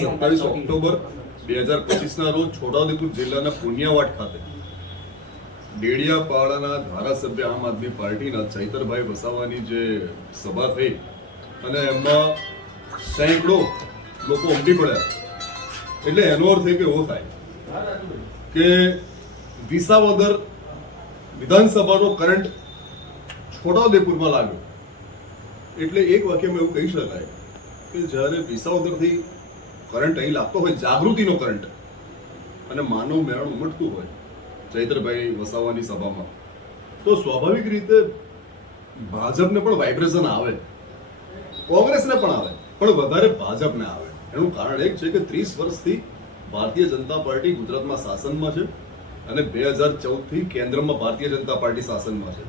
સત્તાવીસ ઓક્ટોબર બે હજાર પચીસના રોજ છોટાઉદેપુર જિલ્લાના પુણ્યાવાટ ખાતે ડેડિયાપાડાના ધારાસભ્ય આમ આદમી પાર્ટીના ચૈતરભાઈ વસાવાની જે સભા થઈ અને એમાં સેંકડો લોકો ઉમટી પડ્યા. એટલે એનો અર્થ એ એવો થાય કે વિસાવદર વિધાનસભાનો કરંટ છોટાઉદેપુરમાં લાગ્યો. એટલે એક વાક્યમાં એવું કહી શકાય કે જ્યારે વિસાવદરથી કરંટ અહીં લાગતો હોય જાગૃતિનો કરંટ. અને માનવ મેળણ ઉમટતું હોય ચૈત્રભાઈ વસાવાની સભામાં. તો સ્વાભાવિક રીતે ભાજપને પણ વાઇબ્રેશન આવે. કોંગ્રેસને પણ આવે. પણ વધારે ભાજપને આવે. એનું કારણ એક છે કે ત્રીસ વર્ષથી ભારતીય જનતા પાર્ટી ગુજરાતમાં શાસનમાં છે અને બે હજાર ચૌદથી કેન્દ્રમાં ભારતીય જનતા પાર્ટી શાસનમાં છે.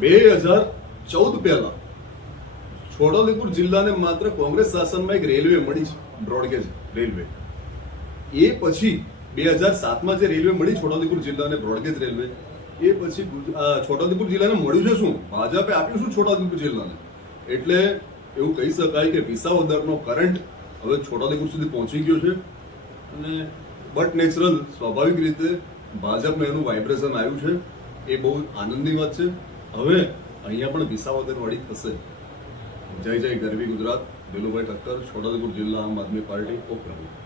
બે હજાર ચૌદ પહેલા છોટાઉદેપુર જિલ્લાને માત્ર કોંગ્રેસ શાસનમાં એક રેલવે મળી છે, બ્રોડગેજ રેલવે. એ પછી બે હજાર સાતમાં જે રેલવે મળી છોટાઉદેપુર જિલ્લાને બ્રોડગેજ રેલવે, એ પછી છોટાઉદેપુર જિલ્લાને મળ્યું છે શું? ભાજપે આપ્યું શું છોટાઉદેપુર જિલ્લાને? એટલે એવું કહી શકાય કે વિસાવદરનો કરંટ હવે છોટાઉદેપુર સુધી પહોંચી ગયો છે. અને બટ નેચરલ, સ્વાભાવિક રીતે ભાજપને એનું વાઇબ્રેશન આવ્યું છે. એ બહુ આનંદની વાત છે. હવે અહીંયા પણ વિસાવદર વાળી થશે. જય જય ગરવી ગુજરાત દિલુભાઈ ઠક્કર છોટાઉદેપુર જિલ્લા આમ આદમી પાર્ટી ઉપપ્રમુખ.